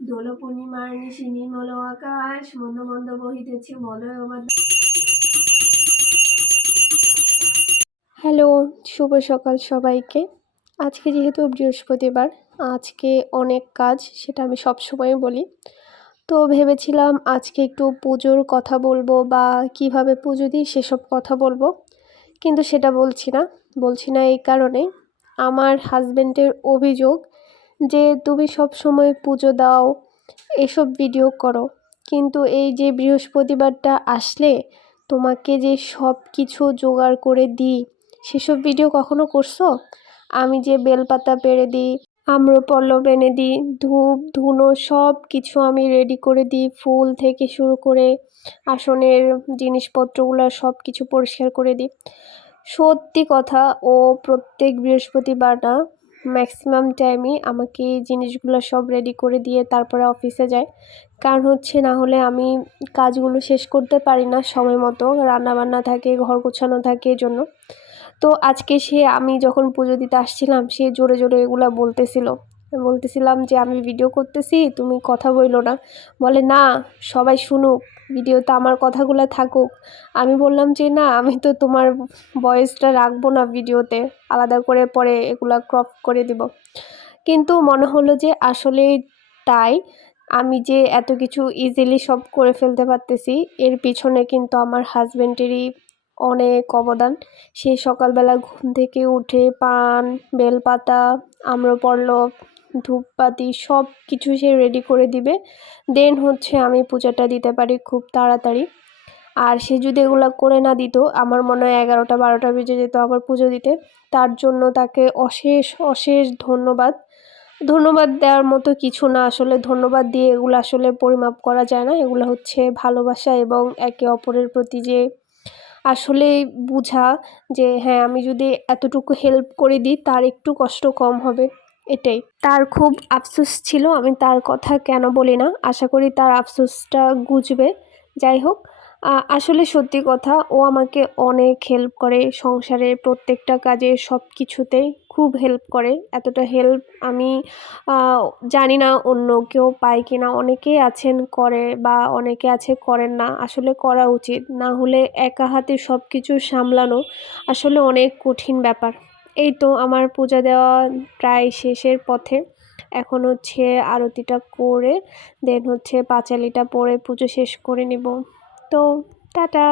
দোল পূর্ণিমার নিশি নির্মল আকাশ, মন্দ মন্দ বহিতেছে মলয় আমার। হ্যালো, শুভ সকাল সবাইকে। আজকে যেহেতু বৃহস্পতিবার, আজকে অনেক কাজ, সেটা আমি সবসময় বলি। তো ভেবেছিলাম আজকে একটু পুজোর কথা বলবো বা কিভাবে পুজো দিই সেসব কথা বলবো, কিন্তু সেটা বলছি না এই কারণে, আমার হাজব্যান্ডের অভিযোগ যে তুমি সব সময় পুজো দাও, এসব ভিডিও করো, কিন্তু এই যে বৃহস্পতিবারটা আসলে তোমাকে যে সব কিছু জোগাড় করে দিই, সেসব ভিডিও কখনো করছো? আমি যে বেলপাতা পেড়ে দিই, আম্রপল্লব এনে দিই, ধূপ ধুনো সব কিছু আমি রেডি করে দিই, ফুল থেকে শুরু করে আসনের জিনিসপত্রগুলো সব কিছু পরিষ্কার করে দিই। সত্যি কথা, ও প্রত্যেক বৃহস্পতিবার না, ম্যাক্সিমাম টাইমই আমাকে এই জিনিসগুলো সব রেডি করে দিয়ে তারপরে অফিসে যায়। কারণ হচ্ছে না হলে আমি কাজগুলো শেষ করতে পারি না সময় মতো, রান্নাবান্না থাকে, ঘর গোছানো থাকে, এজন্য। তো আজকে আমি যখন পুজো দিতে আসছিলাম, সে জোরে জোরে এগুলা বলতেছিলাম যে আমি ভিডিও করতেছি, তুমি কথা বইলো না। বলে না, সবাই শুনুক, ভিডিওতে আমার কথাগুলো থাকুক। আমি বললাম যে না, আমি তো তোমার ভয়েসটা রাখবো না ভিডিওতে, আলাদা করে পরে এগুলা ক্রপ করে দিব। কিন্তু মনে হলো যে আসলেই তাই, আমি যে এত কিছু ইজিলি সব করে ফেলতে পারতেছি, এর পিছনে কিন্তু আমার হাজব্যান্ডেরই অনেক অবদান। সে সকালবেলা ঘুম থেকে উঠে পান, বেলপাতা, আম্রপল্লব, ধূপবাতি সব কিছু সে রেডি করে দিবে, দেন হচ্ছে আমি পূজাটা দিতে পারি খুব তাড়াতাড়ি। আর সে যদি এগুলো করে না দিত, আমার মনে হয় 11টা 12টা বেজে যেত আবার পুজো দিতে। তার জন্য তাকে অশেষ অশেষ ধন্যবাদ। ধন্যবাদ দেওয়ার মতো কিছু না, আসলে ধন্যবাদ দিয়ে এগুলো আসলে পরিমাপ করা যায় না। এগুলো হচ্ছে ভালোবাসা এবং একে অপরের প্রতি যে আসলেই বুঝা, যে হ্যাঁ, আমি যদি এতটুকু হেল্প করে দিই তার একটু কষ্ট কম হবে, এটাই। তার খুব আফসোস ছিল, আমি তার কথা কেন বলি না, আশা করি তার আফসোসটা গুছবে। যাই হোক, আসলে সত্যি কথা, ও আমাকে অনেক হেল্প করে সংসারের প্রত্যেকটা কাজে, সব কিছুতেই খুব হেল্প করে। এতটা হেল্প আমি জানি না অন্য কেউ পায় কি না। অনেকেই আছেন করে বা অনেকে আছে করেন না, আসলে করা উচিত। না হলে একা হাতে সব কিছু সামলানো আসলে অনেক কঠিন ব্যাপার। এই তো আমার পূজা দেওয়া প্রায় শেষের পথে। এখন হচ্ছে আরতিটা করে দেন হচ্ছে পাঁচালিটা পরে পুজো শেষ করে নিব। তো টাটা।